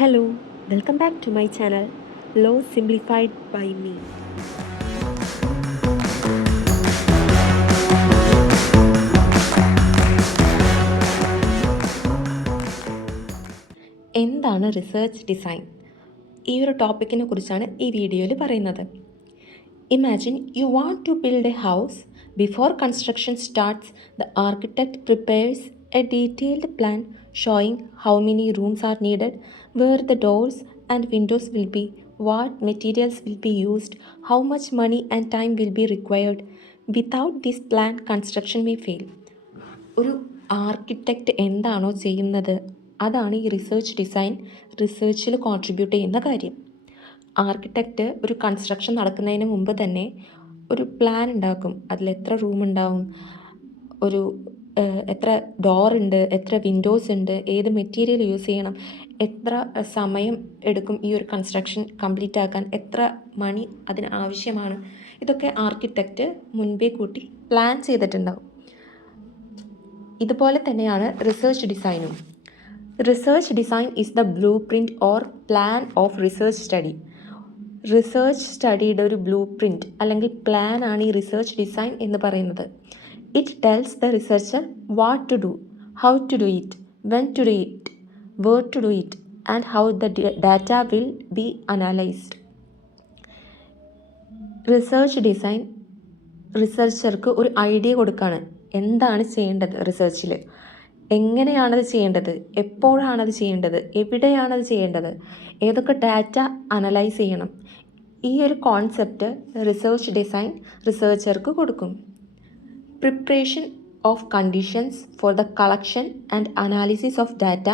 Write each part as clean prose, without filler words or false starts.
Hello, welcome back to my channel Law Simplified by me. എന്താണ് research design? ഈ ഒരു ടോപ്പിക്കിനെ കുറിച്ചാണ് ഈ വീഡിയോയിൽ പറയുന്നത്. Imagine you want to build a house. Before construction starts, the architect prepares a detailed plan showing how many rooms are needed, where the doors and windows will be, what materials will be used, how much money and time will be required. Without this plan, construction may fail. ഒരു architect എന്താണോ ചെയ്യുന്നത് അതാണ് ഈ റിസർച്ചിൽ contribute ചെയ്യുന്ന കാര്യം. Architect ഒരു construction നടക്കുന്നതിന് മുമ്പ് തന്നെ ഒരു പ്ലാൻ ഉണ്ടാക്കും. അതിൽ എത്ര റൂം ഉണ്ടാവും, എത്ര ഡോറുണ്ട്, എത്ര വിൻഡോസ് ഉണ്ട്, ഏത് മെറ്റീരിയൽ യൂസ് ചെയ്യണം, എത്ര സമയം എടുക്കും ഈ ഒരു കൺസ്ട്രക്ഷൻ കംപ്ലീറ്റ് ആക്കാൻ, എത്ര മണി അതിന് ആവശ്യമാണ്, ഇതൊക്കെ ആർക്കിടെക്റ്റ് മുൻപേ കൂട്ടി പ്ലാൻ ചെയ്തിട്ടുണ്ടാവും. ഇതുപോലെ തന്നെയാണ് റിസർച്ച് ഡിസൈനും. Research design is the blueprint or plan of research study. Research സ്റ്റഡിയുടെ ഒരു ബ്ലൂ പ്രിൻറ്റ് അല്ലെങ്കിൽ പ്ലാൻ ആണ് ഈ റിസർച്ച് ഡിസൈൻ എന്ന് പറയുന്നത്. It tells the researcher what to do, how to do it, when to do it, where to do it and how the data will be analysed. Research design റിസർച്ചർക്ക് ഒരു idea കൊടുക്കുകയാണ് എന്താണ് ചെയ്യേണ്ടത്, റിസർച്ചിൽ എങ്ങനെയാണത് ചെയ്യേണ്ടത്, എപ്പോഴാണത് ചെയ്യേണ്ടത്, എവിടെയാണത് ചെയ്യേണ്ടത്, ഏതൊക്കെ ഡാറ്റ അനലൈസ് ചെയ്യണം. ഈ ഒരു കോൺസെപ്റ്റ് റിസർച്ച് ഡിസൈൻ റിസർച്ചർക്ക് കൊടുക്കും. Preparation of conditions for the collection and analysis of data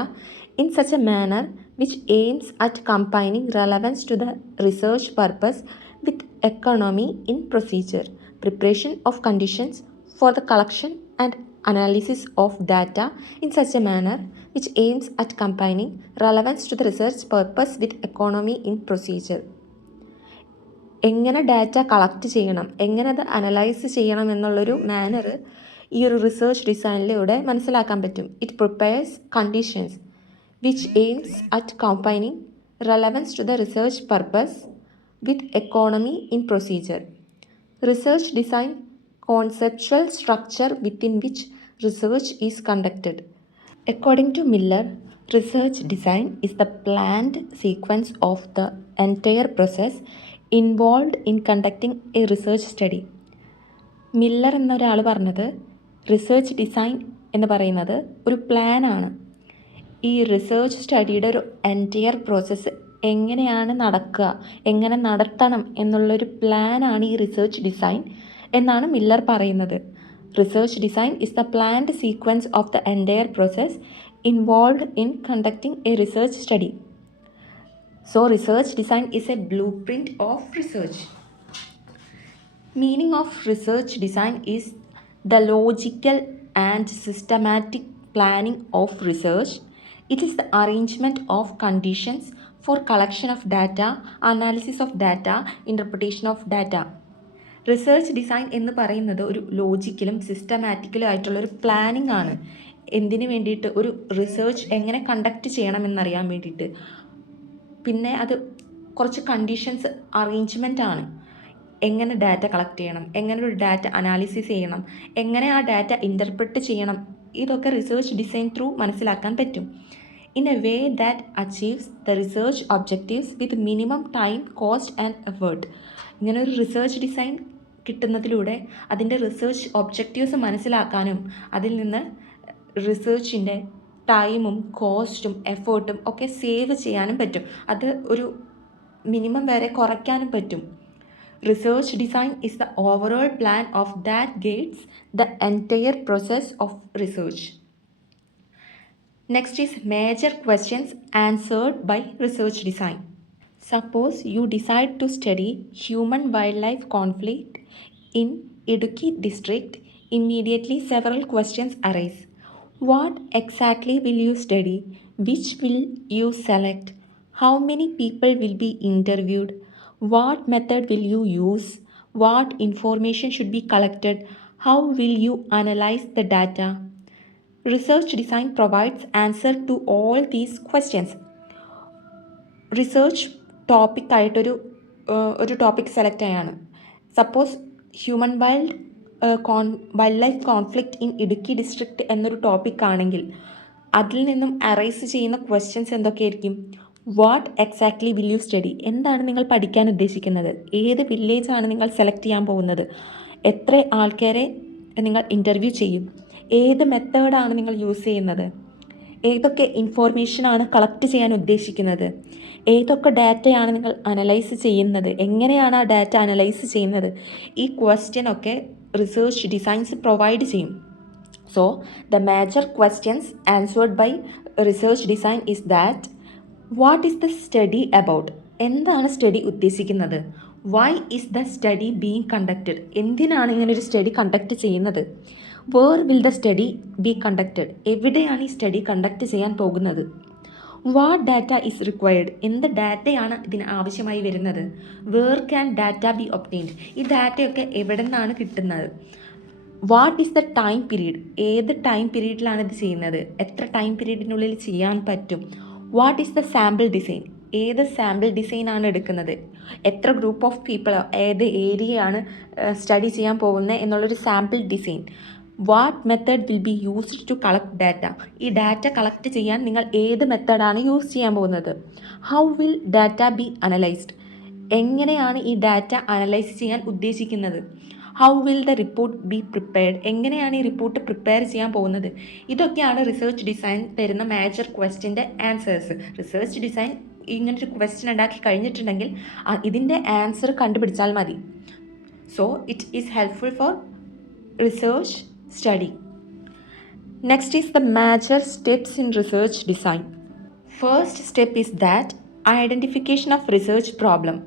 in such a manner which aims at combining relevance to the research purpose with economy in procedure. Preparation of conditions for the collection and analysis of data in such a manner which aims at combining relevance to the research purpose with economy in procedure. എങ്ങനെ data collect ചെയ്യണം, എങ്ങനെ അത് analyse ചെയ്യണം എന്നുള്ളൊരു manor ഈ ഒരു research ഡിസൈനിലൂടെ മനസ്സിലാക്കാൻ പറ്റും. It prepares conditions which aims at combining relevance to the research purpose with economy in procedure. Research design conceptual structure within which research is conducted. According to Miller, research design is the planned sequence of the entire process involved in conducting a research study. Miller എന്നൊരാൾ പറഞ്ഞത് research design എന്ന് പറയുന്നത് ഒരു പ്ലാനാണ്. ഈ research സ്റ്റഡിയുടെ ഒരു entire process എങ്ങനെയാണ് നടക്കുക, എങ്ങനെ നടത്തണം എന്നുള്ളൊരു പ്ലാനാണ് ഈ റിസർച്ച് ഡിസൈൻ എന്നാണ് മില്ലർ പറയുന്നത്. Research design is the planned sequence of the entire process involved in conducting A research study. So research design is A blue print of research. Meaning of research design is the logical and systematic planning of research. It is the arrangement of conditions for collection of data, analysis of data, interpretation of data. Research design എന്ന് പറയുന്നത് ഒരു ലോജിക്കലും സിസ്റ്റമാറ്റിക്കലും ആയിട്ടുള്ളൊരു planning ആണ്. എന്തിനു വേണ്ടിയിട്ട്? ഒരു research എങ്ങനെ conduct ചെയ്യണമെന്നറിയാൻ വേണ്ടിയിട്ട്. പിന്നെ അത് കുറച്ച് കണ്ടീഷൻസ് അറേഞ്ച്മെൻ്റ് ആണ്. എങ്ങനെ ഡാറ്റ കളക്ട് ചെയ്യണം, എങ്ങനെ ഒരു ഡാറ്റ അനാലിസിസ് ചെയ്യണം, എങ്ങനെ ആ ഡാറ്റ ഇൻ്റർപ്രറ്റ് ചെയ്യണം, ഇതൊക്കെ റിസർച്ച് ഡിസൈൻ ത്രൂ മനസ്സിലാക്കാൻ പറ്റും. In a way that achieves the research objectives with minimum time, cost and effort. ഇങ്ങനെ ഒരു റിസർച്ച് ഡിസൈൻ കിട്ടുന്നതിലൂടെ അതിൻ്റെ റിസർച്ച് ഒബ്ജക്റ്റീവ്സ് മനസ്സിലാക്കാനും അതിൽ നിന്ന് റിസർച്ചിൻ്റെ ടൈമും കോസ്റ്റും എഫേർട്ടും ഒക്കെ സേവ് ചെയ്യാനും പറ്റും. അത് ഒരു മിനിമം വരെ കുറയ്ക്കാനും പറ്റും. Research design is the overall plan of that guides the entire process of research. Next is major questions answered by research design. Suppose you decide to study human-wildlife conflict in Idukki district. Immediately several questions arise. What exactly will you study? Which will you select? How many people will be interviewed? What method will you use? What information should be collected? How will you analyze the data? Research design provides answer to all these questions. Research ടോപ്പിക്കായിട്ടൊരു ഒരു topic select ചെയ്യാണ്. Suppose human wildlife conflict in Idukki district എന്നൊരു ടോപ്പിക്കാണെങ്കിൽ അതിൽ നിന്നും arise ചെയ്യുന്ന questions എന്തൊക്കെയായിരിക്കും? What exactly will you study? എന്താണ് നിങ്ങൾ പഠിക്കാൻ ഉദ്ദേശിക്കുന്നത്? ഏത് വില്ലേജാണ് നിങ്ങൾ സെലക്ട് ചെയ്യാൻ പോകുന്നത്? എത്ര ആൾക്കാരെ നിങ്ങൾ ഇൻ്റർവ്യൂ ചെയ്യും? ഏത് മെത്തേഡാണ് നിങ്ങൾ യൂസ് ചെയ്യുന്നത്? ഏതൊക്കെ ഇൻഫോർമേഷനാണ് കളക്ട് ചെയ്യാൻ ഉദ്ദേശിക്കുന്നത്? ഏതൊക്കെ ഡാറ്റയാണ് നിങ്ങൾ അനലൈസ് ചെയ്യുന്നത്? എങ്ങനെയാണ് ആ ഡാറ്റ അനലൈസ് ചെയ്യുന്നത്? ഈ ക്വസ്റ്റ്യൻ ഒക്കെ റിസർച്ച് ഡിസൈൻസ് പ്രൊവൈഡ് ചെയ്യും. So, the major questions answered by research design is that what is the study about? എന്താണ് സ്റ്റഡി ഉദ്ദേശിക്കുന്നത്? Why is the study being conducted? എന്തിനാണ് ഇങ്ങനൊരു സ്റ്റഡി കണ്ടക്ട് ചെയ്യുന്നത്? Where will the study be conducted? എവിടെയാണ് ഈ study conduct ചെയ്യാൻ പോകുന്നത്? What data is required? എന്ത് ഡാറ്റയാണ് ഇതിന് ആവശ്യമായി വരുന്നത്? Where can data be obtained? ഈ ഡാറ്റയൊക്കെ എവിടെ നിന്നാണ് കിട്ടുന്നത്? What is the time period? ഏത് ടൈം പീരീഡിലാണ് ഇത് ചെയ്യുന്നത്? എത്ര ടൈം പീരീഡിനുള്ളിൽ ചെയ്യാൻ പറ്റും? What is the sample design? ഏത് സാമ്പിൾ ഡിസൈനാണ് എടുക്കുന്നത്? എത്ര ഗ്രൂപ്പ് ഓഫ് പീപ്പിൾ, ഏത് ഏരിയയാണ് സ്റ്റഡി ചെയ്യാൻ പോകുന്നത് എന്നുള്ളൊരു sample design. What method will be used to collect data? ഈ ഡാറ്റ കളക്ട് ചെയ്യാൻ നിങ്ങൾ ഏത് മെത്തേഡാണ് യൂസ് ചെയ്യാൻ പോകുന്നത്? How will data be analysed? എങ്ങനെയാണ് ഈ ഡാറ്റ അനലൈസ് ചെയ്യാൻ ഉദ്ദേശിക്കുന്നത്? How will the report be prepared? എങ്ങനെയാണ് ഈ റിപ്പോർട്ട് പ്രിപ്പയർ ചെയ്യാൻ പോകുന്നത്? ഇതൊക്കെയാണ് റിസർച്ച് ഡിസൈൻ തരുന്ന മേജർ ക്വസ്റ്റ്യൻ്റെ ആൻസേഴ്സ്. റിസർച്ച് ഡിസൈൻ ഇങ്ങനൊരു ക്വസ്റ്റ്യൻ ഉണ്ടാക്കി കഴിഞ്ഞിട്ടുണ്ടെങ്കിൽ ഇതിൻ്റെ ആൻസർ കണ്ടുപിടിച്ചാൽ മതി. So it is helpful for research study. Next is the major steps in research design. First step is that identification of research problem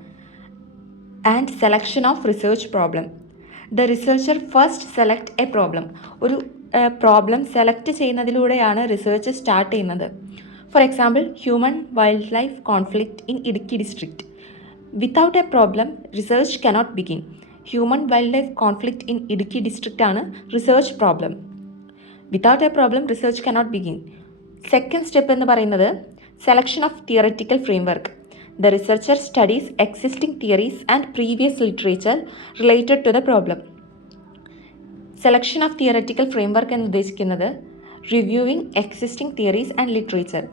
and selection of research problem. The researcher first select a problem. ഒരു problem select ചെയ്യുന്നതിലൂടെയാണ് research start ചെയ്യുന്നത്. For example, human wildlife conflict in Idukki district. Without a problem research cannot begin. Human wildlife conflict in Idukki district ആണ് research problem. Without a problem research cannot begin. Second step എന്ന് പറയുന്നത് selection of theoretical framework. The researcher studies existing theories and previous literature related to the problem. Selection of theoretical framework എന്ന് ഉദ്ദേശിക്കുന്നത് reviewing existing theories and literature.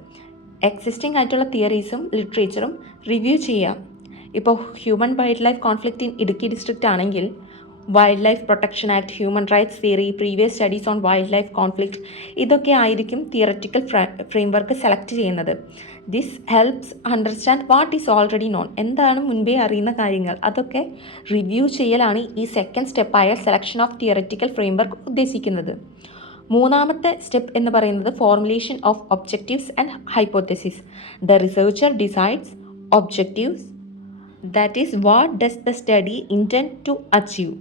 Existing ആയിട്ടുള്ള തിയറീസും ലിറ്ററേച്ചറും review ചെയ്യാം. ഇപ്പോൾ human wildlife conflict in Idukki district ആണെങ്കിൽ wildlife protection act, human rights theory, previous studies on wildlife conflict, ഇതൊക്കെ ആയിരിക്കും തിയററ്റിക്കൽ ഫ്രെയിംവർക്ക് സെലക്ട് ചെയ്യുന്നത്. This helps understand what is already known. എന്താണ് മുൻപേ അറിയുന്ന കാര്യങ്ങൾ, അതൊക്കെ റിവ്യൂ ചെയ്യലാണ് ഈ സെക്കൻഡ് സ്റ്റെപ്പായ സെലക്ഷൻ ഓഫ് തിയററ്റിക്കൽ ഫ്രെയിംവർക്ക് ഉദ്ദേശിക്കുന്നത്. മൂന്നാമത്തെ സ്റ്റെപ്പ് എന്ന് പറയുന്നത് formulation of objectives and hypothesis. The researcher decides objectives, that is what does the study intend to achieve.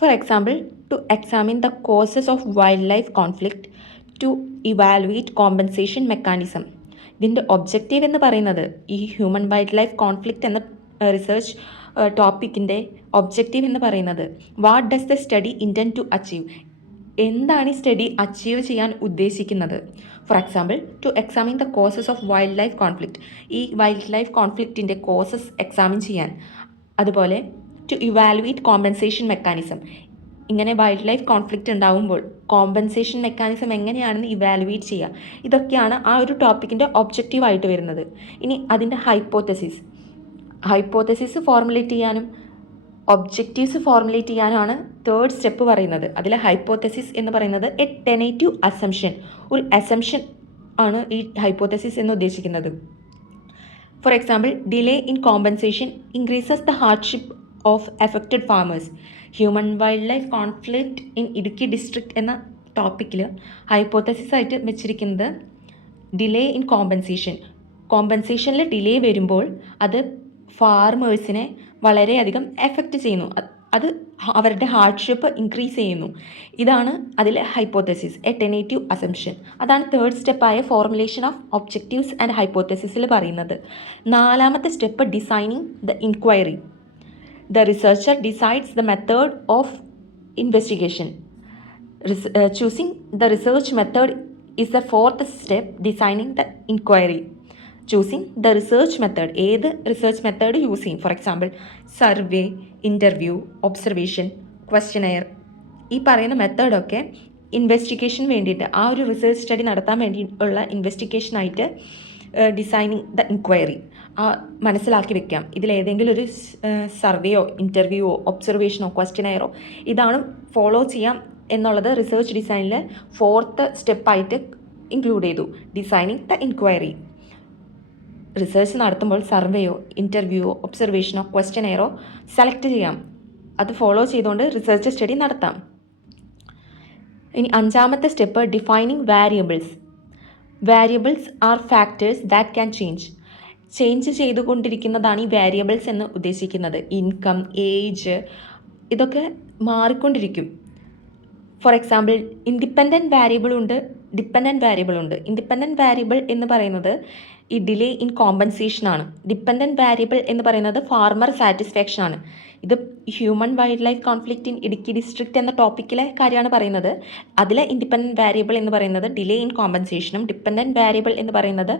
For example, to examine the causes of wildlife conflict, to evaluate compensation mechanism. ഇതിൻ്റെ objective എന്ന് പറയുന്നത് ഈ human wildlife conflict എന്ന research ടോപ്പിക്കിൻ്റെ objective എന്ന് പറയുന്നത് what does the study intend to achieve? എന്താണ് ഈ സ്റ്റഡി അച്ചീവ് ചെയ്യാൻ ഉദ്ദേശിക്കുന്നത്? For example, to examine the causes of wildlife conflict. ഈ വൈൽഡ് ലൈഫ് കോൺഫ്ലിക്റ്റിൻ്റെ കോസസ് എക്സാമിൻ ചെയ്യാൻ. അതുപോലെ ടു ഇവാലുവേറ്റ് കോമ്പൻസേഷൻ മെക്കാനിസം. ഇങ്ങനെ വൈൽഡ് ലൈഫ് കോൺഫ്ലിക്റ്റ് ഉണ്ടാകുമ്പോൾ കോമ്പൻസേഷൻ മെക്കാനിസം എങ്ങനെയാണെന്ന് ഇവാലുവേറ്റ് ചെയ്യുക. ഇതൊക്കെയാണ് ആ ഒരു ടോപ്പിക്കിൻ്റെ ഒബ്ജക്റ്റീവായിട്ട് വരുന്നത്. ഇനി അതിൻ്റെ ഹൈപ്പോത്തസിസ് ഫോർമുലേറ്റ് ചെയ്യാനും ഒബ്ജക്റ്റീവ്സ് ഫോർമുലേറ്റ് ചെയ്യാനാണ് തേർഡ് സ്റ്റെപ്പ് പറയുന്നത്. അതിൽ ഹൈപ്പോത്തസിസ് എന്ന് പറയുന്നത് എ ടെനേറ്റീവ് അസംഷൻ, ഒരു അസംഷൻ ആണ് ഈ ഹൈപ്പോത്തസിസ് എന്ന് ഉദ്ദേശിക്കുന്നത്. For example, delay in compensation increases the hardship of affected farmers. Human wildlife conflict in Idukki district എന്ന ടോപ്പിക്കിൽ ഹൈപ്പോത്തസിസ് ആയിട്ട് വെച്ചിരിക്കുന്നത് ഡിലേ ഇൻ കോമ്പൻസേഷനിൽ ഡിലേ വരുമ്പോൾ അത് ഫാർമേഴ്സിനെ വളരെയധികം എഫക്റ്റ് ചെയ്യുന്നു. അത് അവരുടെ ഹാർഡ്ഷിപ്പ് ഇൻക്രീസ് ചെയ്യുന്നു. ഇതാണ് അതിലെ ഹൈപ്പോത്തസിസ്, എ ടെനേറ്റീവ് അസംഷൻ. അതാണ് തേർഡ് സ്റ്റെപ്പായ ഫോർമുലേഷൻ ഓഫ് ഒബ്ജക്റ്റീവ്സ് ആൻഡ് ഹൈപ്പോത്തസിസിൽ പറയുന്നത്. നാലാമത്തെ step designing the inquiry. The researcher decides the method of investigation. Choosing the research method is the fourth step, designing the inquiry. Choosing the research method, ഏത് research method use ചെയ്യും. For example survey, interview, observation, questionnaire. ഈ പറയുന്ന മെത്തേഡൊക്കെ investigation വേണ്ടിയിട്ട്, ആ ഒരു research study നടത്താൻ വേണ്ടി ഉള്ള ഇൻവെസ്റ്റിഗേഷനായിട്ട് ഡിസൈനിങ് ദ ഇൻക്വയറി മനസ്സിലാക്കി വെക്കാം. ഇതിലേതെങ്കിലും ഒരു സർവേയോ ഇൻ്റർവ്യൂവോ ഒബ്സർവേഷനോ ക്വസ്റ്റ്യനെയറോ ഇതാണ് ഫോളോ ചെയ്യാം എന്നുള്ളത് റിസർച്ച് ഡിസൈനിൽ 4th സ്റ്റെപ്പായിട്ട് ഇൻക്ലൂഡ് ചെയ്തു. Designing the inquiry. റിസർച്ച് നടത്തുമ്പോൾ സർവേയോ ഇൻ്റർവ്യൂവോ ഒബ്സർവേഷനോ ക്വസ്റ്റ്യനെയറോ സെലക്ട് ചെയ്യാം. അത് ഫോളോ ചെയ്തുകൊണ്ട് റിസർച്ച് സ്റ്റഡി നടത്താം. ഇനി 5ാമത്തെ step defining variables. Variables are factors that can change ചെയ്തുകൊണ്ടിരിക്കുന്നതാണ് ഈ വാരിയബിൾസ് എന്ന് ഉദ്ദേശിക്കുന്നത്. ഇൻകം, ഏജ്, ഇതൊക്കെ മാറിക്കൊണ്ടിരിക്കും. ഫോർ എക്സാമ്പിൾ ഇൻഡിപെൻഡൻറ്റ് വാരിയബിൾ ഉണ്ട്, ഡിപ്പെൻഡൻറ്റ് വാരിയബിൾ ഉണ്ട്. ഇൻഡിപെൻഡൻറ്റ് വാരിയബിൾ എന്ന് പറയുന്നത് ഈ ഡിലേ ഇൻ കോമ്പൻസേഷനാണ്. ഡിപ്പെൻഡൻറ്റ് വാരിയബിൾ എന്ന് പറയുന്നത് ഫാർമർ സാറ്റിസ്ഫാക്ഷനാണ്. ഇത് human wildlife conflict in Idukki district എന്ന ടോപ്പിക്കിലെ കാര്യമാണ് പറയുന്നത്. അതിലെ ഇൻഡിപെൻഡൻറ്റ് വാരിയബിൾ എന്ന് പറയുന്നത് ഡിലേ ഇൻ കോമ്പൻസേഷനും ഡിപ്പെൻഡൻറ്റ് വാരിയബിൾ എന്ന് പറയുന്നത്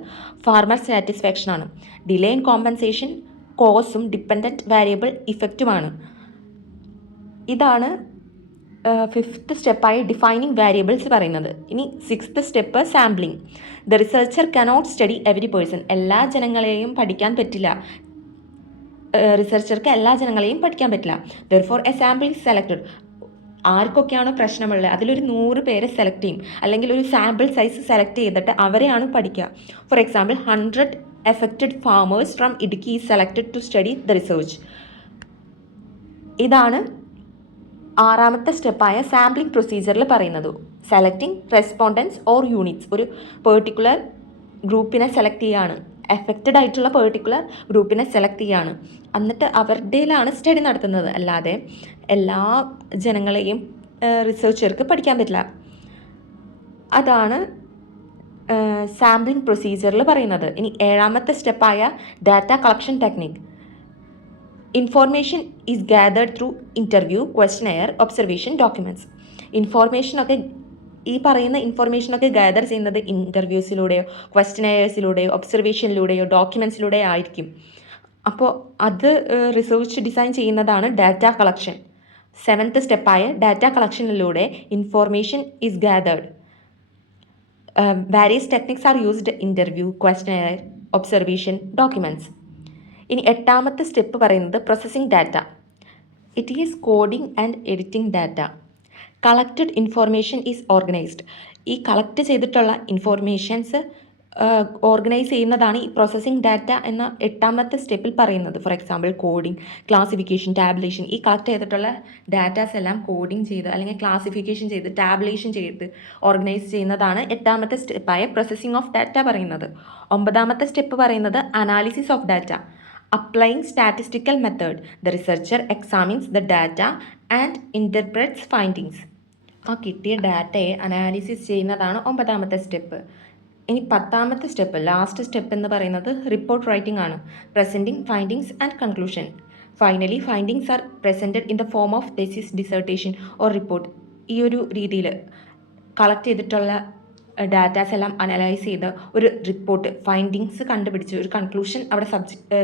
ഫാർമർ സാറ്റിസ്ഫാക്ഷനാണ്. ഡിലേ ഇൻ കോമ്പൻസേഷൻ കോസും ഡിപ്പെൻഡൻറ്റ് വാരിയബിൾ ഇഫക്റ്റുമാണ്. ഇതാണ് 5th സ്റ്റെപ്പായി ഡിഫൈനിങ് വാരിയബിൾസ് പറയുന്നത്. ഇനി 6th step sampling. The researcher cannot study every person. എല്ലാ ജനങ്ങളെയും പഠിക്കാൻ പറ്റില്ല. റിസർച്ചർക്ക് എല്ലാ ജനങ്ങളെയും പഠിക്കാൻ പറ്റില്ല. Therefore a sample is selected. ആർക്കൊക്കെയാണോ പ്രശ്നമുള്ളത് അതിലൊരു 100 പേരെ സെലക്ട് ചെയ്യും, അല്ലെങ്കിൽ ഒരു സാമ്പിൾ സൈസ് സെലക്ട് ചെയ്തിട്ട് അവരെയാണ് പഠിക്കുക. For example 100 affected farmers from Idukki is selected to study the research. ഇതാണ് 6ാമത്തെ സ്റ്റെപ്പായ സാമ്പിളിംഗ് പ്രൊസീജിയറിൽ പറയുന്നത്. Selecting respondents or units. ഒരു പെർട്ടിക്കുലർ ഗ്രൂപ്പിനെ സെലക്ട് ചെയ്യുകയാണ്, എഫക്റ്റഡ് ആയിട്ടുള്ള പെർട്ടിക്കുലർ ഗ്രൂപ്പിനെ സെലക്ട് ചെയ്യുകയാണ്. എന്നിട്ട് അവരുടെയിലാണ് സ്റ്റഡി നടത്തുന്നത്. അല്ലാതെ എല്ലാ ജനങ്ങളെയും റിസർച്ചർക്ക് പഠിക്കാൻ പറ്റില്ല. അതാണ് സാമ്പിളിംഗ് പ്രൊസീജിയറിൽ പറയുന്നത്. ഇനി 7ാമത്തെ സ്റ്റെപ്പായ data collection technique. Information is gathered through interview, questionnaire, observation, documents. ഇൻഫോർമേഷനൊക്കെ ഈ പറയുന്ന ഇൻഫോർമേഷനൊക്കെ ഗാദർ ചെയ്യുന്നത് ഇൻ്റർവ്യൂസിലൂടെയോ ക്വസ്റ്റ്യനെയേഴ്സിലൂടെയോ ഒബ്സർവേഷനിലൂടെയോ ഡോക്യുമെൻറ്റ്സിലൂടെയോ ആയിരിക്കും. അപ്പോൾ അത് റിസർച്ച് ഡിസൈൻ ചെയ്യുന്നതാണ് ഡാറ്റ കളക്ഷൻ. 7th സ്റ്റെപ്പായ ഡാറ്റ കളക്ഷനിലൂടെ information is gathered. Various techniques are used: interview, questionnaire, observation, documents. ഇനി 8ാമത്തെ സ്റ്റെപ്പ് പറയുന്നത് processing data. It is coding and editing data. Collected information is organised. ഈ കളക്ട് ചെയ്തിട്ടുള്ള informations organise ചെയ്യുന്നതാണ് ഈ processing data എന്ന 8ാമത്തെ സ്റ്റെപ്പിൽ പറയുന്നത്. For example coding, classification, tabulation. ഈ കളക്ട് ചെയ്തിട്ടുള്ള ഡാറ്റാസ് എല്ലാം കോഡിംഗ് ചെയ്ത് അല്ലെങ്കിൽ ക്ലാസിഫിക്കേഷൻ ചെയ്ത് ടാബുലേഷൻ ചെയ്ത് ഓർഗനൈസ് ചെയ്യുന്നതാണ് 8ാമത്തെ സ്റ്റെപ്പായ പ്രോസസ്സിംഗ് ഓഫ് ഡാറ്റ പറയുന്നത്. 9ാമത്തെ സ്റ്റെപ്പ് പറയുന്നത് analysis of data. Applying statistical method, the researcher examines the data and interprets findings. ആ കിട്ടിയ ഡാറ്റയെ അനാലിസിസ് ചെയ്യുന്നതാണ് 9ാമത്തെ സ്റ്റെപ്പ്. ഇനി 10ാമത്തെ സ്റ്റെപ്പ്, ലാസ്റ്റ് സ്റ്റെപ്പ് എന്ന് പറയുന്നത് റിപ്പോർട്ട് റൈറ്റിംഗ് ആണ്. Presenting findings and conclusion. Finally findings are presented in the form of thesis, dissertation or report. ഈ ഒരു രീതിയിൽ കളക്ട് ചെയ്തിട്ടുള്ള ഡാറ്റാസ് എല്ലാം അനലൈസ് ചെയ്ത് ഒരു റിപ്പോർട്ട്, ഫൈൻഡിങ്സ് കണ്ടുപിടിച്ച് ഒരു കൺക്ലൂഷൻ അവിടെ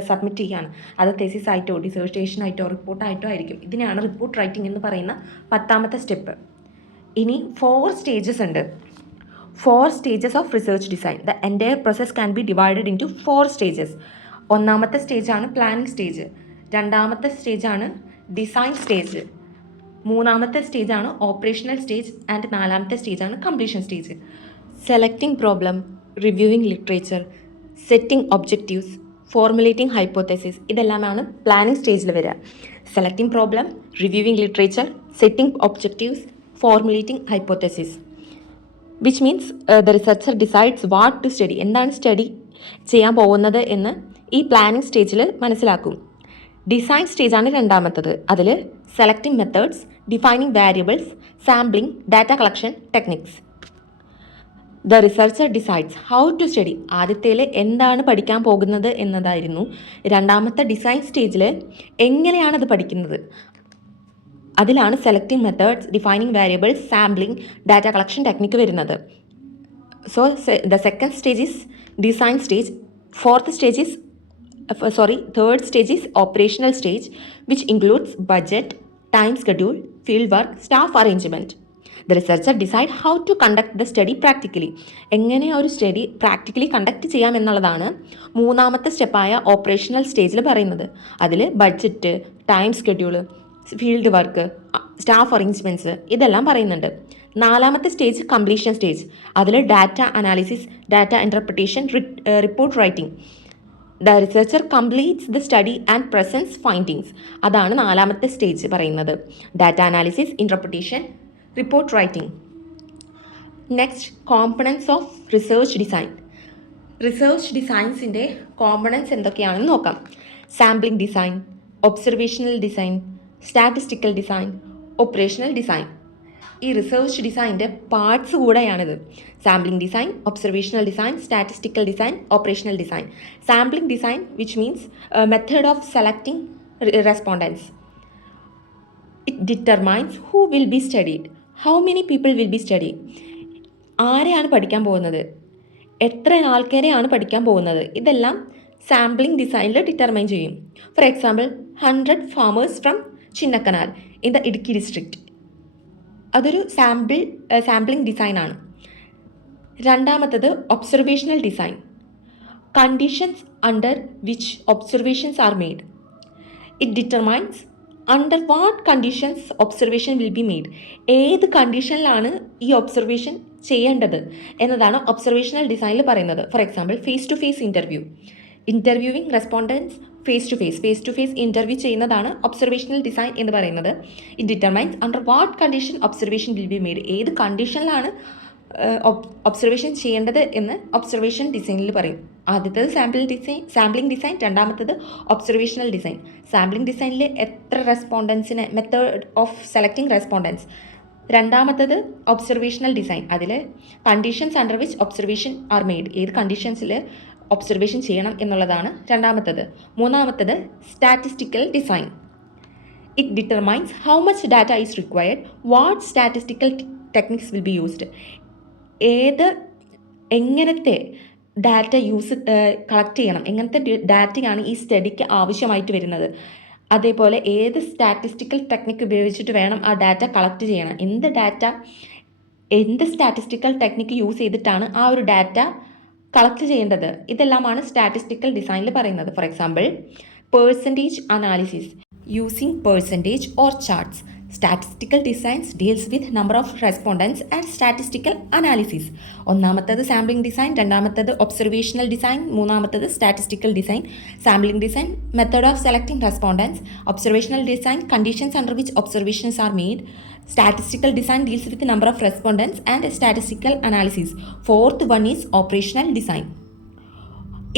സബ്മിറ്റ് ചെയ്യുകയാണ്. അത് തെസിസ് ആയിട്ടോ ഡിസർട്ടേഷനായിട്ടോ റിപ്പോർട്ടായിട്ടോ ആയിരിക്കും. ഇതിനെയാണ് റിപ്പോർട്ട് റൈറ്റിംഗ് എന്ന് പറയുന്ന 10ാമത്തെ സ്റ്റെപ്പ്. ഇനി 4 സ്റ്റേജസ് ഉണ്ട്. 4 stages of research design. The entire process can be divided into 4 stages. 1ാമത്തെ സ്റ്റേജാണ് പ്ലാനിങ് സ്റ്റേജ്, 2ാമത്തെ സ്റ്റേജാണ് ഡിസൈൻ സ്റ്റേജ്, 3ാമത്തെ സ്റ്റേജാണ് ഓപ്പറേഷണൽ സ്റ്റേജ് ആൻഡ് 4ാമത്തെ സ്റ്റേജാണ് completion stage. Selecting problem, reviewing literature, setting objectives, formulating hypothesis, ഇതെല്ലാമാണ് planning സ്റ്റേജിൽ വരിക. Selecting problem, reviewing literature, setting objectives, formulating hypothesis. Which means the researcher decides what to study. എന്താണ് study ചെയ്യാൻ പോകുന്നത് എന്ന് ഈ പ്ലാനിങ് സ്റ്റേജിൽ മനസ്സിലാക്കും. ഡിസൈൻ സ്റ്റേജാണ് 2ാമത്തത്. അതിൽ selecting methods, defining variables, sampling, data collection techniques. The researcher decides how to study. ആദ്യത്തേൽ എന്താണ് പഠിക്കാൻ പോകുന്നത് എന്നതായിരുന്നു. 2ാമത്തെ ഡിസൈൻ സ്റ്റേജിൽ എങ്ങനെയാണത് പഠിക്കുന്നത്, അതിലാണ് selecting methods, defining variables, sampling, data collection technique വരുന്നത്. So the second stage is design stage. Third stage is operational stage, which includes budget, time schedule, field work, staff arrangement. The researcher decide how to conduct the study practically. എങ്ങനെ ഒരു study practically conduct ചെയ്യാം എന്നുള്ളതാണ് മൂന്നാമത്തെ സ്റ്റെപ്പായ operational സ്റ്റേജിൽ പറയുന്നത്. അതിൽ budget, time schedule, field work, staff arrangements ഇതെല്ലാം പറയുന്നുണ്ട്. നാലാമത്തെ സ്റ്റേജ് കംപ്ലീഷൻ സ്റ്റേജ്. അതിൽ data analysis, data interpretation, report writing. The researcher completes the study and presents findings. അതാണ് നാലാമത്തെ സ്റ്റേജ് പറയുന്നത്. Data analysis, interpretation, report writing. Next, components of research design. Research ഡിസൈൻസിൻ്റെ components എന്തൊക്കെയാണെന്ന് നോക്കാം. Sampling design, observational design, statistical design, operational design. ഈ റിസർച്ച് ഡിസൈൻ്റെ parts കൂടെയാണിത്. Sampling design, observational design, statistical design, operational design. Sampling design which means method of selecting respondents. It determines who will be studied, how many people will be studied. ആരെയാണ് പഠിക്കാൻ പോകുന്നത്, എത്ര ആൾക്കാരെയാണ് പഠിക്കാൻ പോകുന്നത്, ഇതെല്ലാം സാമ്പിളിംഗ് ഡിസൈനിൽ ഡിറ്റർമൈൻ ചെയ്യും. For example, 100 farmers from Chinnakanal in the Idukki district. അതൊരു സാമ്പിളിംഗ് ഡിസൈനാണ്. രണ്ടാമത്തത് observational design. Conditions under which observations are made. It determines under what conditions observation will be made. ഏത് കണ്ടീഷനിലാണ് ഈ ഒബ്സർവേഷൻ ചെയ്യേണ്ടത് എന്നതാണ് ഒബ്സർവേഷണൽ ഡിസൈനിൽ പറയുന്നത്. For example, face to face interviewing respondents face to face interview ചെയ്യുന്നതാണ് ഒബ്സർവേഷണൽ ഡിസൈൻ എന്ന് പറയുന്നത്. It determines under what condition observation will be made. ഏത് കണ്ടീഷനിലാണ് ഒബ്സർവേഷൻ ചെയ്യേണ്ടത് എന്ന് ഒബ്സർവേഷൻ ഡിസൈനിൽ പറയും. ആദ്യത്തേത് സാമ്പിളിംഗ് ഡിസൈൻ, രണ്ടാമത്തേത് ഒബ്സർവേഷണൽ ഡിസൈൻ. സാമ്പിളിംഗ് ഡിസൈനിൽ എത്ര റെസ്പോണ്ടൻസിനെ, മെത്തേഡ് ഓഫ് സെലക്ടിങ് റെസ്പോണ്ടൻസ്. രണ്ടാമത്തേത് ഒബ്സർവേഷണൽ ഡിസൈൻ, അതിൽ conditions under which observation are made, ഏത് കണ്ടീഷൻസിൽ ഒബ്സർവേഷൻ ചെയ്യണം എന്നുള്ളതാണ് രണ്ടാമത്തേത്. മൂന്നാമത്തേത് statistical design. It determines how much data is required, what statistical techniques will be used. എങ്ങനത്തെ ഡാറ്റ കളക്ട് ചെയ്യണം, എങ്ങനത്തെ ഡാറ്റയാണ് ഈ സ്റ്റഡിക്ക് ആവശ്യമായിട്ട് വരുന്നത്, അതേപോലെ ഏത് സ്റ്റാറ്റിസ്റ്റിക്കൽ ടെക്നിക്ക് ഉപയോഗിച്ചിട്ട് വേണം ആ ഡാറ്റ കളക്ട് ചെയ്യണം, എന്ത് സ്റ്റാറ്റിസ്റ്റിക്കൽ ടെക്നിക്ക് യൂസ് ചെയ്തിട്ടാണ് ആ ഒരു ഡാറ്റ കളക്ട് ചെയ്യേണ്ടത്, ഇതെല്ലാമാണ് സ്റ്റാറ്റിസ്റ്റിക്കൽ ഡിസൈനിൽ പറയുന്നത്. For example, percentage analysis using percentage or charts. Statistical designs deals with number of respondents and statistical analysis. ഒന്നാമത്തേത് സാമ്പിളിംഗ് ഡിസൈൻ, രണ്ടാമത്തേത് ഒബ്സർവേഷണൽ ഡിസൈൻ, മൂന്നാമത്തേത് statistical design. Sampling design, method of selecting respondents. Observational design, conditions under which observations are made. Statistical design deals with the number of respondents and statistical analysis. Fourth one is operational design.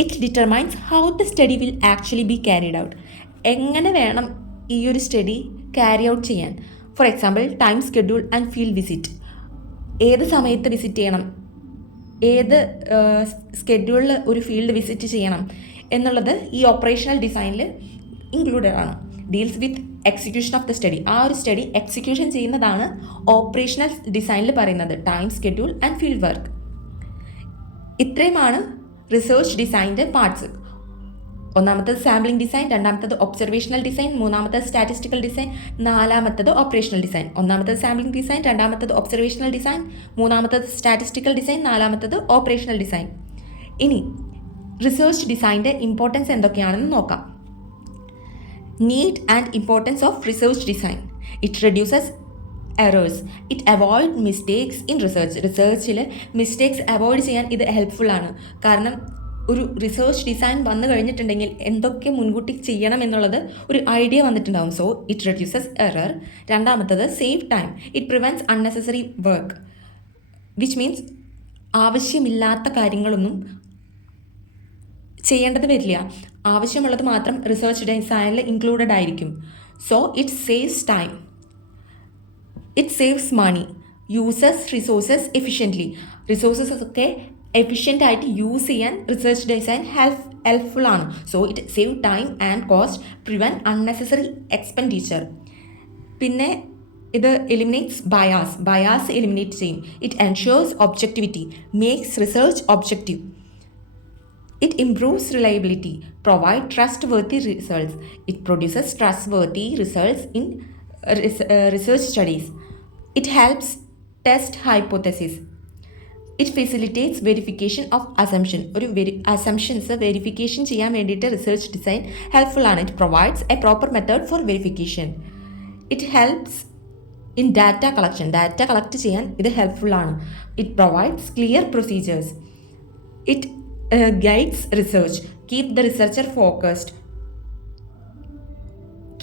It determines how the study will actually be carried out. എങ്ങനെ വേണം ഈ ഒരു study carry out ചെയ്യാൻ. For example, time schedule and field visit. ഏത് സമയത്ത് visit ചെയ്യണം, ഏത് സ്കെഡ്യൂളിൽ ഒരു ഫീൽഡ് വിസിറ്റ് ചെയ്യണം എന്നുള്ളത് ഈ ഓപ്പറേഷണൽ ഡിസൈനിൽ ഇൻക്ലൂഡഡ് ആണ്. Deals with execution of the study. ആ ഒരു സ്റ്റഡി എക്സിക്യൂഷൻ ചെയ്യുന്നതാണ് ഓപ്പറേഷണൽ ഡിസൈനിൽ പറയുന്നത്. Time schedule and field work. ഇത്രയുമാണ് റിസർച്ച് ഡിസൈനിൻ്റെ പാർട്സ്. ഒന്നാമത്തത് സാമ്പിളിംഗ് ഡിസൈൻ, രണ്ടാമത്തത് ഒബ്സർവേഷണൽ ഡിസൈൻ, മൂന്നാമത്തത് സ്റ്റാറ്റിസ്റ്റിക്കൽ ഡിസൈൻ, നാലാമത്തത് ഓപ്പറേഷണൽ ഡിസൈൻ. ഒന്നാമത്തത് സാമ്പിളിംഗ് ഡിസൈൻ, രണ്ടാമത്തത് ഒബ്സർവേഷണൽ ഡിസൈൻ, മൂന്നാമത്തത് സ്റ്റാറ്റിസ്റ്റിക്കൽ ഡിസൈൻ, നാലാമത്തത് ഓപ്പറേഷണൽ ഡിസൈൻ. ഇനി റിസർച്ച് ഡിസൈനിൻ്റെ ഇമ്പോർട്ടൻസ് എന്തൊക്കെയാണെന്ന് നോക്കാം. Need and importance of research design. It reduces errors. It avoid mistakes in research. റിസർച്ചിൽ മിസ്റ്റേക്സ് അവോയ്ഡ് ചെയ്യാൻ ഇത് ഹെൽപ്ഫുൾ ആണ്. കാരണം ഒരു റിസർച്ച് ഡിസൈൻ വന്നു കഴിഞ്ഞിട്ടുണ്ടെങ്കിൽ എന്തൊക്കെ മുൻകൂട്ടി ചെയ്യണം എന്നുള്ളത് ഒരു ഐഡിയ വന്നിട്ടുണ്ടാവും. So it reduces error. രണ്ടാമത്തത് save time. It prevents unnecessary work, which means ആവശ്യമില്ലാത്ത കാര്യങ്ങളൊന്നും ചെയ്യേണ്ടത് വരില്ല. ആവശ്യമുള്ളത് മാത്രം റിസർച്ച് ഡിസൈനിൽ ഇൻക്ലൂഡഡ് ആയിരിക്കും. So it saves time, it saves money, uses resources efficiently. Resources ഒക്കെ എഫിഷ്യൻ്റ് ആയിട്ട് യൂസ് ചെയ്യാൻ റിസർച്ച് ഡിസൈൻ ഹെൽപ്ഫുൾ ആണ്. So it save time and cost, prevent unnecessary expenditure. പിന്നെ ഇത് എലിമിനേറ്റ്സ് ബയാസ് എലിമിനേറ്റ് ചെയ്യും. It ensures objectivity, makes research objective. It improves reliability, provide trustworthy results. It produces trustworthy results in research studies. It helps test hypotheses. It facilitates verification of assumption. ഒരു assumptions verification ചെയ്യാൻ വേണ്ടിയിട്ട് research design helpful ആണ്. It provides a proper method for verification. It helps in data collection. Data collect ചെയ്യാൻ ഇത് helpful ആണ്. It provides clear procedures. It guides research. Keep the researcher focused.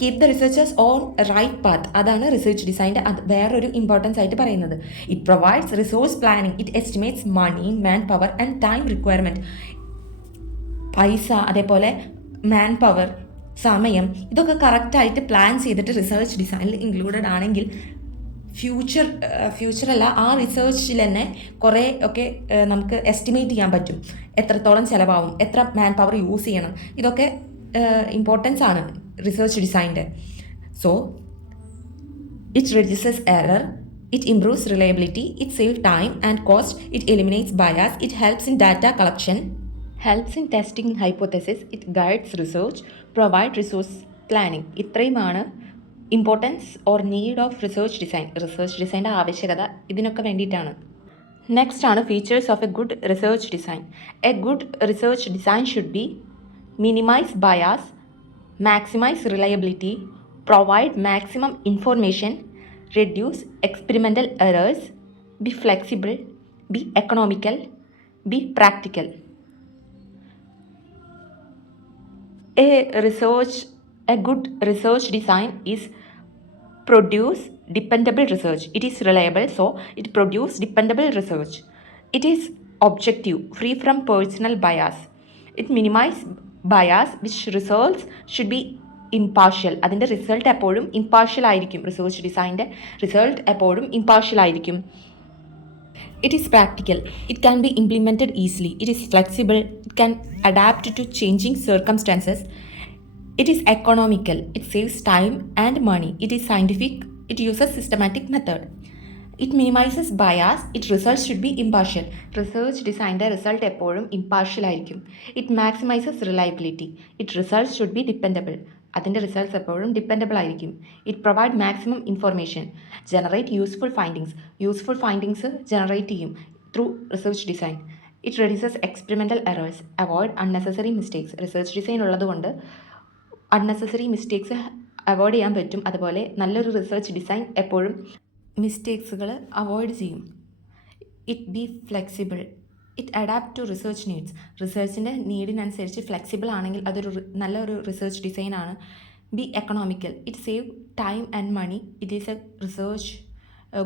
Keep the researchers on right path. അതാണ് research ഡിസൈൻ്റെ വേറൊരു importance ആയിട്ട് പറയുന്നത്. It provides resource planning. It estimates money, manpower and time requirement. പൈസ, അതേപോലെ man power, ഇതൊക്കെ കറക്റ്റായിട്ട് plan ചെയ്തിട്ട് റിസർച്ച് ഡിസൈനിൽ ഇൻക്ലൂഡഡ് ആണെങ്കിൽ ഫ്യൂച്ചറല്ല, ആ റിസർച്ചിൽ തന്നെ കുറേ ഒക്കെ നമുക്ക് എസ്റ്റിമേറ്റ് ചെയ്യാൻ പറ്റും. എത്രത്തോളം ചിലവാകും, എത്ര മാൻ പവർ യൂസ് ചെയ്യണം, ഇതൊക്കെ ഇമ്പോർട്ടൻസ് ആണ് റിസർച്ച് ഡിസൈൻ്റെ. So it reduces error, it improves reliability, it save time and cost, it eliminates bias, it helps in data collection, helps in testing hypothesis, it guides research, provide resource planning. ഇത്രയുമാണ് importance or need of research design. Research ഡിസൈൻ്റെ ആവശ്യകത ഇതിനൊക്കെ വേണ്ടിയിട്ടാണ്. Next ആണ് features of a good research design. A good research design should be minimise bias, maximize reliability, provide maximum information, reduce experimental errors, be flexible, be economical, be practical. A good research design is produce dependable research. It is reliable, so it produce dependable research. It is objective, free from personal bias. It minimize bias, which results should be impartial. അതിൻ്റെ result എപ്പോഴും impartial ആയിരിക്കും. Research ഡിസൈൻ്റെ result എപ്പോഴും impartial ആയിരിക്കും. It is practical. It can be implemented easily. It is flexible. It can adapt to changing circumstances. It is economical. It saves time and money. It is scientific. It uses systematic method. It minimises bias. It result should be impartial. Research ഡിസൈൻ്റെ result എപ്പോഴും impartial ആയിരിക്കും. It maximises reliability. It result should be dependable. അതിൻ്റെ results എപ്പോഴും dependable ആയിരിക്കും. It provide maximum information. Generate useful findings. Useful findings generate ചെയ്യും through research design. It reduces experimental errors. Avoid unnecessary mistakes. Research design ഉള്ളതുകൊണ്ട് unnecessary mistakes avoid ചെയ്യാൻ പറ്റും. അതുപോലെ നല്ലൊരു research design എപ്പോഴും മിസ്റ്റേക്സുകൾ അവോയ്ഡ് ചെയ്യും. It be flexible. It adapt to research needs. റിസർച്ചിൻ്റെ നീഡിനനുസരിച്ച് ഫ്ലെക്സിബിൾ ആണെങ്കിൽ അതൊരു നല്ലൊരു റിസർച്ച് ഡിസൈനാണ്. Be economical. It save time and money. It is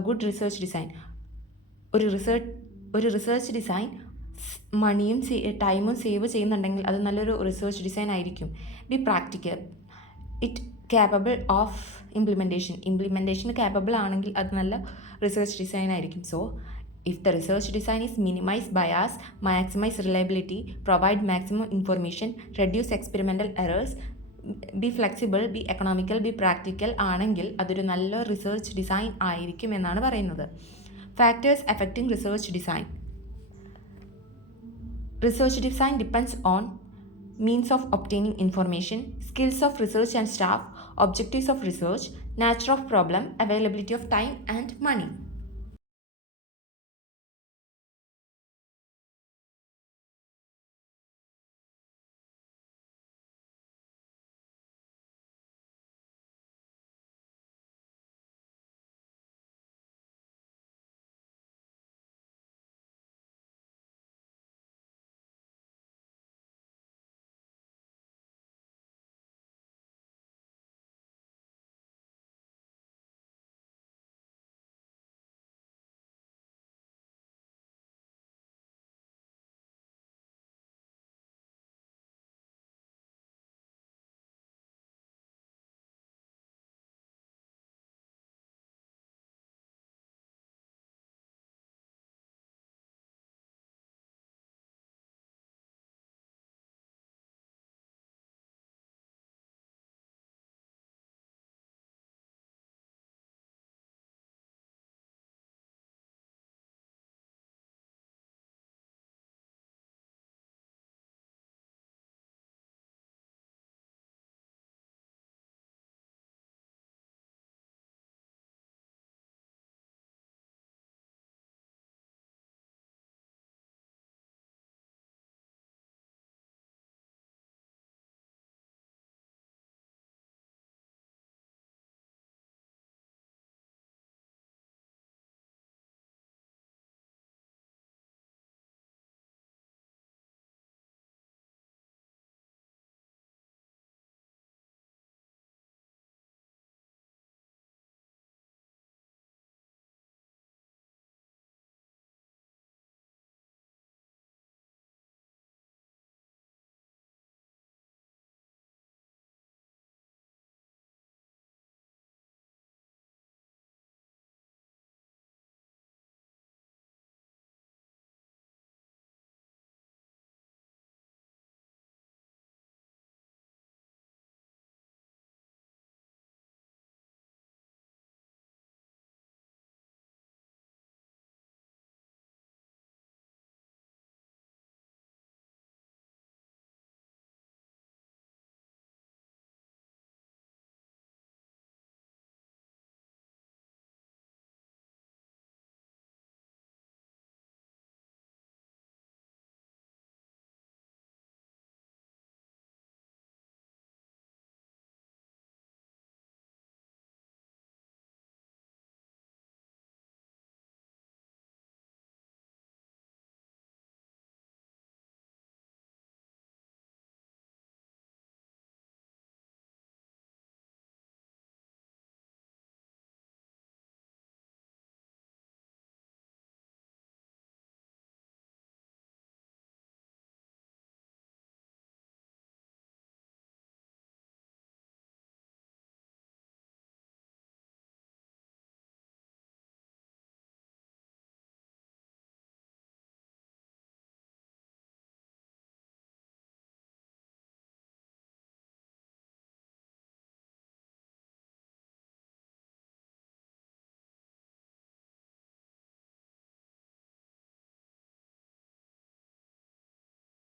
good research design. ഒരു റിസർച്ച് ഡിസൈൻ മണിയും ടൈമും സേവ് ചെയ്യുന്നുണ്ടെങ്കിൽ അത് നല്ലൊരു റിസർച്ച് ഡിസൈൻ ആയിരിക്കും. Be practical. It capable of implementation capable ആണെങ്കിൽ അത് നല്ല റിസർച്ച് ഡിസൈൻ ആയിരിക്കും. So if the research design is minimise bias, maximise reliability, provide maximum information, reduce experimental errors, be flexible, be economical, be practical ആണെങ്കിൽ അതൊരു നല്ല research design ആയിരിക്കും എന്നാണ് പറയുന്നത്. Factors affecting research design. Research design depends on means of obtaining information, skills of research and staff, objectives of research, nature of problem, availability of time and money.